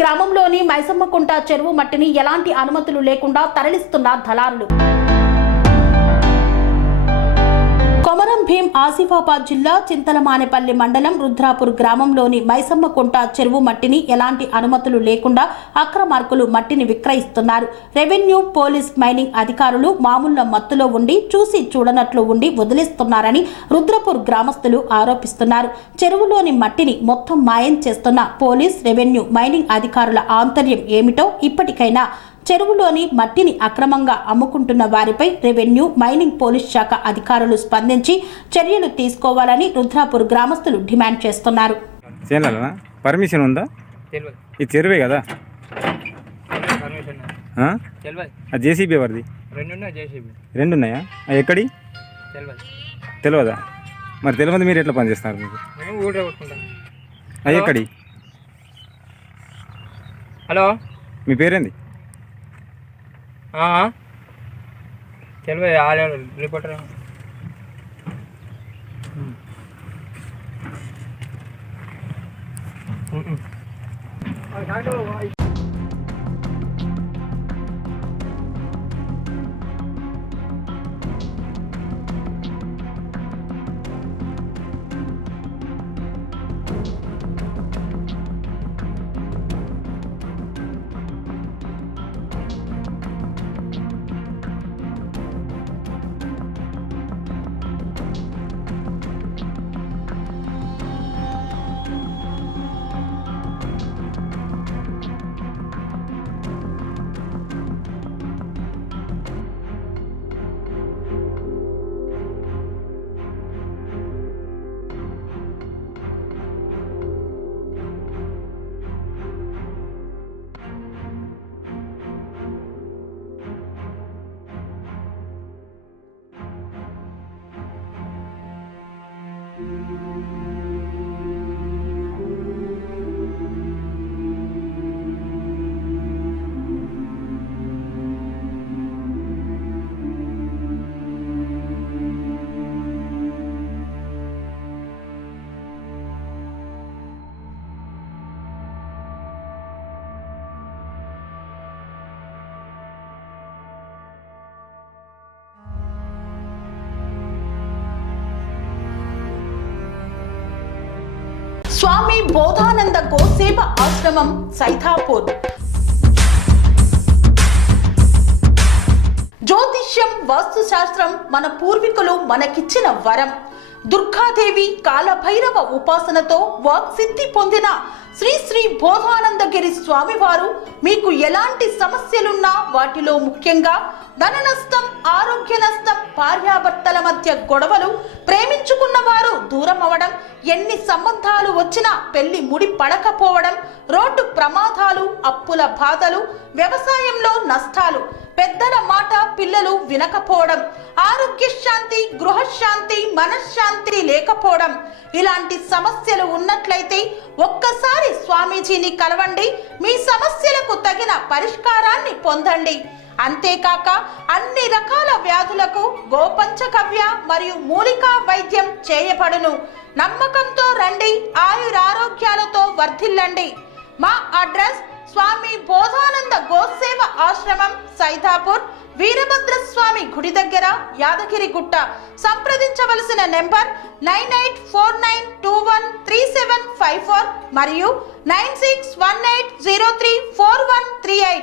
గ్రామంలోని మైసమ్మకుంట చెరువు మట్టిని ఎలాంటి అనుమతులు లేకుండా తరలిస్తున్న దళారులు. కొమరం భీం ఆసిఫాబాద్ జిల్లా చింతలమానేపల్లి మండలం రుద్రాపూర్ గ్రామంలోని మైసమ్మకుంట చెరువు మట్టిని ఎలాంటి అనుమతులు లేకుండా అక్రమార్కులు మట్టిని విక్రయిస్తున్నారు. రెవెన్యూ, పోలీస్, మైనింగ్ అధికారులు మామూలు మత్తులో ఉండి చూసి చూడనట్లు ఉండి వదిలిస్తున్నారని రుద్రాపూర్ గ్రామస్తులు ఆరోపిస్తున్నారు. చెరువులోని మట్టిని మొత్తం మాయం చేస్తున్న పోలీస్, రెవెన్యూ, మైనింగ్ అధికారుల ఆంతర్యం ఏమిటో ఇప్పటికైనా చెరువులోని మట్టిని అక్రమంగా అమ్ముకుంటున్న వారిపై రెవెన్యూ, మైనింగ్, పోలీస్ శాఖ అధికారులు స్పందించి చర్యలు తీసుకోవాలని రుద్రాపూర్ గ్రామస్తులు డిమాండ్ చేస్తున్నారు. పర్మిషన్ ఉందా? ఈ చెరువే కదా, జేసీబీ ఎవరిది? రెండు ఉన్నాయా? ఎక్కడి తెలియదా? మరి తెలియదు మీరు ఎట్లా పనిచేస్తున్నారు? మీకు ఎక్కడి? హలో, మీ పేరేంది? తెలియదు, రిపోర్టర్. స్వామి బోధానంద గోసేవ ఆశ్రమం, సైతాపూర్. జ్యోతిష్యం, వాస్తుశాస్త్రం మన పూర్వీకులు మనకిచ్చిన వరం. దుర్గాదేవి, కాలభైరవ ఉపాసనతో వాక్సిద్ధి పొందిన శ్రీ శ్రీ బోధానందగిరి స్వామివారు మీకు ఎలాంటి సమస్యలున్నా, వాటిలో ముఖ్యంగా ధన నష్టం, ఆరోగ్య నష్టం, భార్యాభర్తల మధ్య గొడవలు, ప్రేమించుకున్న వారు దూరం అవడం, ఎన్ని సంబంధాలు వచ్చినా పెళ్లి ముడి పడకపోవడం, రోడ్డు ప్రమాదాలు, అప్పుల బాధలు, వ్యవసాయంలో నష్టాలు, పెద్దల మాట పిల్లలు వినకపోవడం, ఆరోగ్య శాంతి, గృహశాంతి, మనశ్శాంతి లేకపోవడం, ఇలాంటి సమస్యలు ఉన్నట్లయితే ఒక్కసారి స్వామీజీని కలవండి. మీ సమస్యలకు తగిన పరిష్కారాన్ని పొందండి. అంతేకాక అన్ని రకాల వ్యాధులకు గోపంచగవ్య మరియు మూలికా వైద్యం చేయబడును. నమ్మకంతో రండి, ఆయురారోగ్యాలతో వర్ధిల్లండి. మా అడ్రస్ స్వామి బోధానంద గోసేవ ఆశ్రమం, సైతాపూర్, వీరభద్రస్వామి గుడి దగ్గర, యాదగిరిగుట్ట. సంప్రదించవలసిన నెంబర్ 9849213754 మరియు 9618034138.